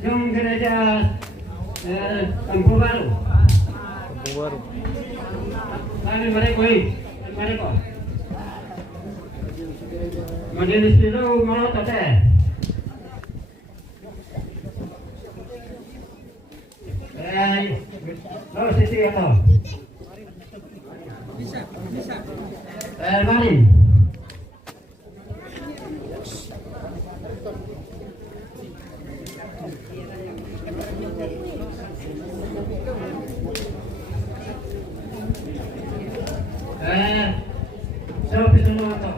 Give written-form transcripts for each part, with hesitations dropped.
Yung gereja Kampung Baru. Kampung Baru. Kami mereka. Majelis itu mau tete. Sisi atau? Bisa. Mari. Siapa semua atau?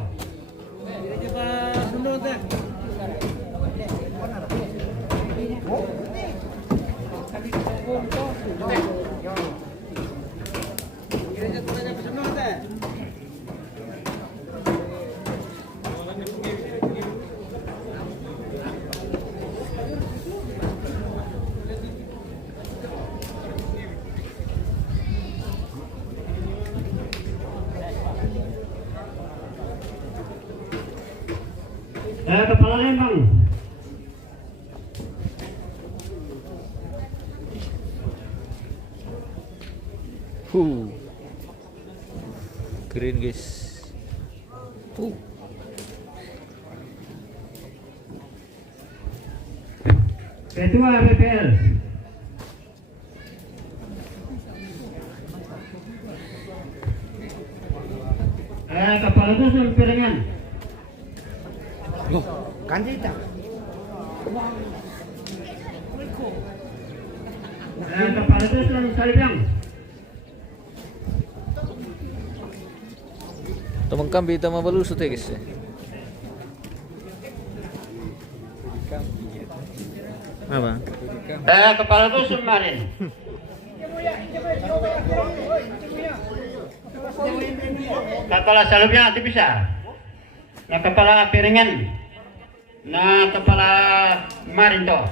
Kepala Lembang. Keren guys. Ketua BPL. Kepala Dusun Piringan. Kandita. Kepala Dusun Salibiang. Tumangkam bita mabalusot guys. Apa? Kepala Dusun Marin. Kepala Salibiang itu bisa. Nah, kepala Piringan. Nah, kepala Marin to.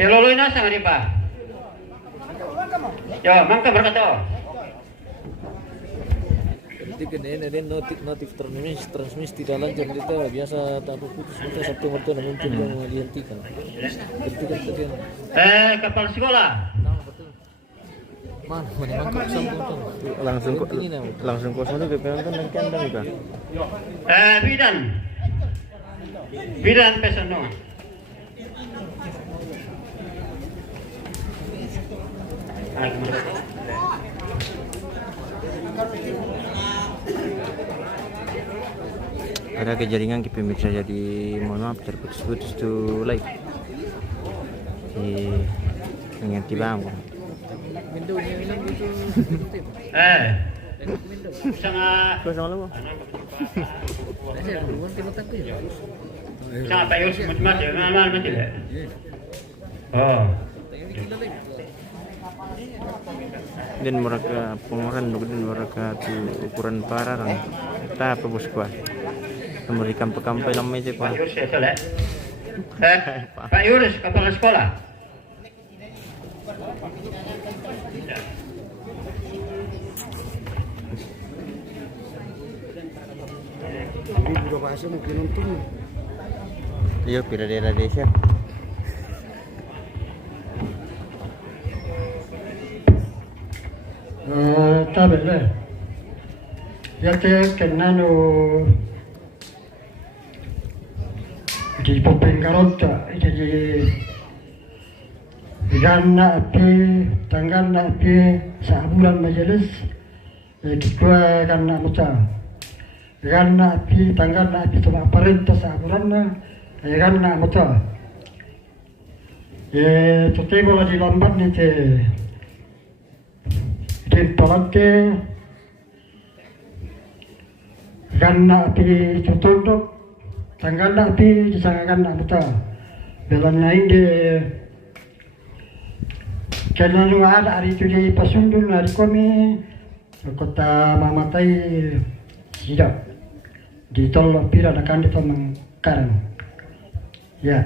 Peloloy na sa ngari pa. Yo, mangka berkata. Ketika ada notif transmis tidak lancar kita biasa tak putus kita Sabtu Minggu muncul yang dihentikan. Kepala sekolah. Mana mangkap sambung langsung kosong itu penonton dan kandang juga. Bidan pesono. Ada kejaringan ke pemirsa, jadi mohon maaf terputus-putus tuh live. Ngerti bang. Sama lu. Sangat payung semut-semut ya, mana tidak? Oh. Dan mereka pengoran dan mereka tuh ukuran parah kan. Tak apa bos kuat. Memberikan pekampai lama itu pak. Pak Yurus, kepala sekolah. Ini juga bahasa mungkin nonton. Iya, pira daerah desa. Tabe le. Ya que kenano di Penggarota jadi ganna api tangganna api sebulan majelis kita ganna muta ganna api tangganna api sama perintah sebulan ganna muta tuti bola di lambat nih di palate ganna api tutup tanggal api disangakan nak betul. Dalam lain dia kena juga ada hari itu di Pasundul hari kami kota Mamatai tidak di tol pira ada kan di Mangkarang. Ya.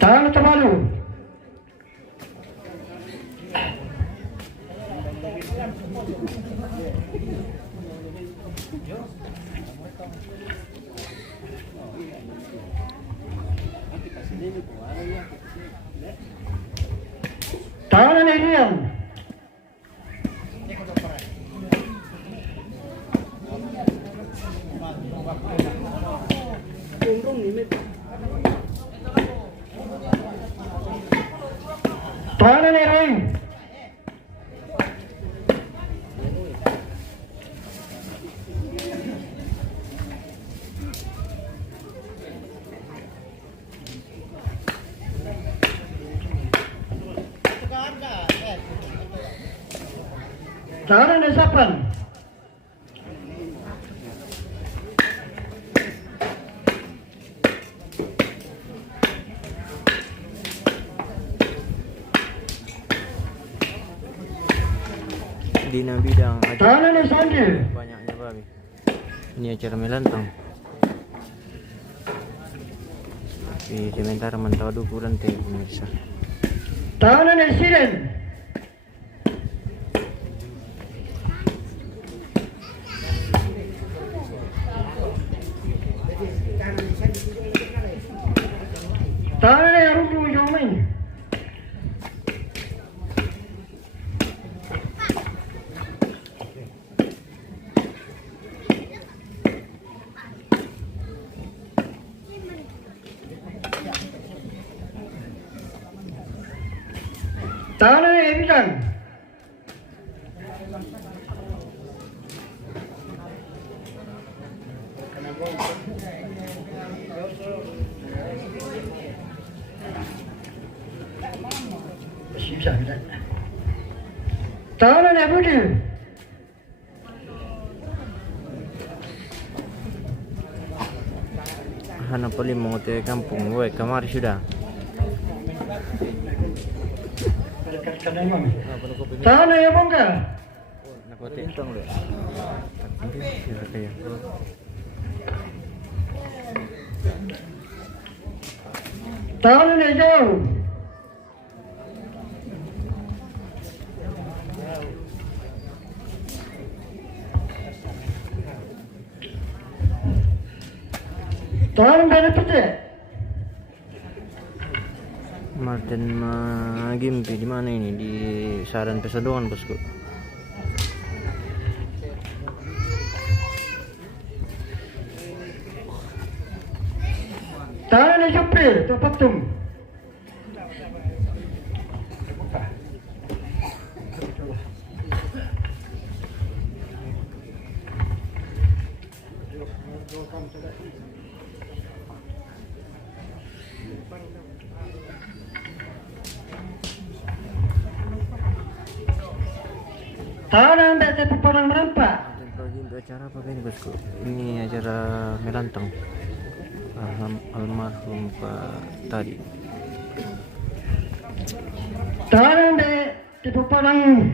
Tangan terlalu. Tangan Irian. Tangan Irian. Tangan Esapan. Dina bidang Tangan Esandi. banyaknya babi. Ini acara melantang. Di sementara mantau ukuran teh pemirsa. Tangan Esiden. Tangan Yarubu Yomin. Tangan Ebidan. Tangan Ebudi. Hana paling mau ke kampung, woi kemari sudah. Tangan Ebongka. Nakote. Bintang udah. Siapa kayak? Tangan Ejau. Tangan Benepete. Martin Gimpi di mana ini? Di Saran Pesadongan bosku. Tangan Jupri, Tupatum. Tangan BT Peparang Merampak. Lagi acara apa ini bosku? Ini acara melantang. Almarhum Pak tadi. Tangan BT Peparang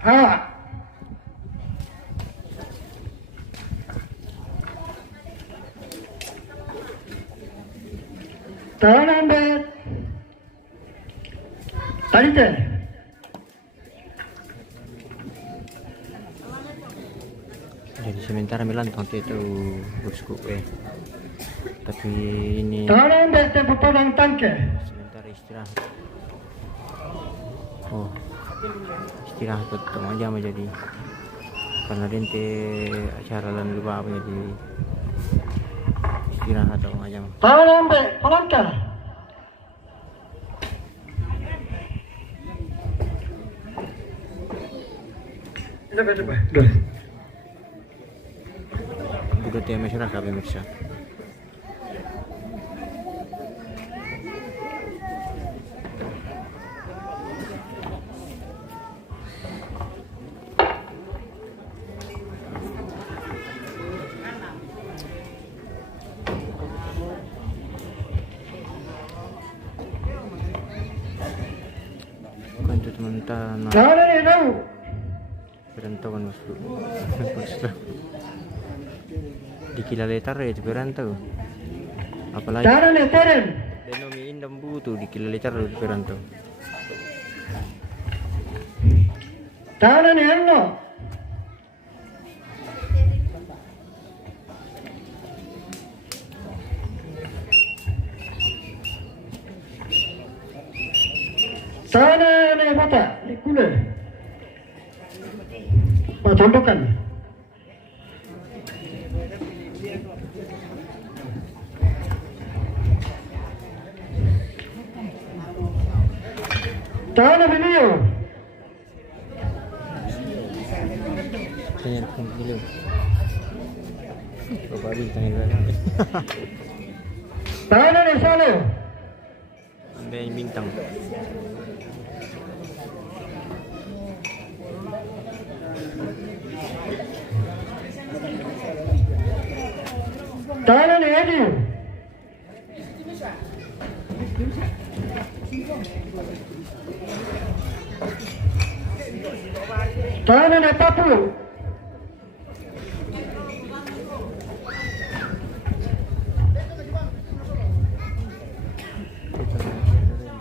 Awak. Tangan BT Talite. Jadi sementara melantang itu bosku tapi ini Tangan BT Peparang Tangke. sementara istirahat. Oh, istirahat betul aja mah jadi karena dente acara lan lupa apa jadi istirahat dong aja mah. Tangan BT Palangka. Coba. Udah teh masyarakat pemirsa. Kanto teman-teman Tangan Ejau. berantakan bosku. di Kilaletar itu perantau. Apalagi Tanan ya teren. denomi indam butuh di Kilaletar itu perantau. Tanan ya no. Tanan ya mata ikule. Pak contohkan. Tahan video. Tanya dulu. Bapak Abi tanya dulu. Tahan ya sale. Ambil yang bintang. Tahan ya Edi. Tahan ya Papu.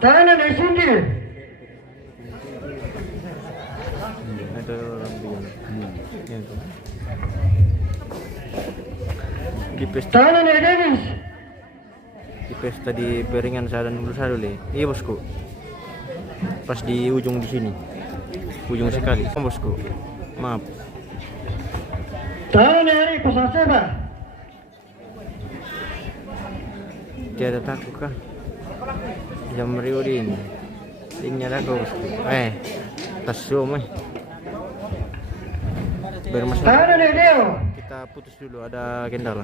Tahan ya Cindy. Ada orang bilang. Ya, itu. Di pesta Tahan ya Dennis. di Peringan Sadan Hulu Sadule. Iya bosku. Pas di ujung di sini. Ujung sekali. Oh, bosku. Maaf. Tahan ya Eri pasal seba. Tiada takut kah? Jam riudin. Tingnya aku bosku. Tas semua. Bermasalah. Tahan ya Deo. Kita putus dulu, ada kendala.